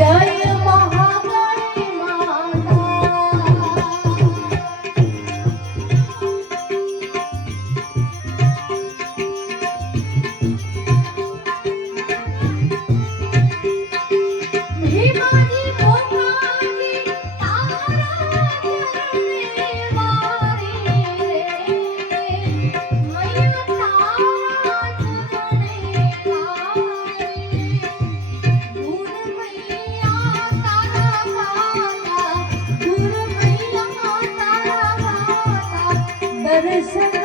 जय महाकाली माता। भीमानी मोकानी तारा चरणे वारी रे, मैया तारा चरणे वारी। दूर मैया तारा माता, दूर मैया तारा माता, दर्शन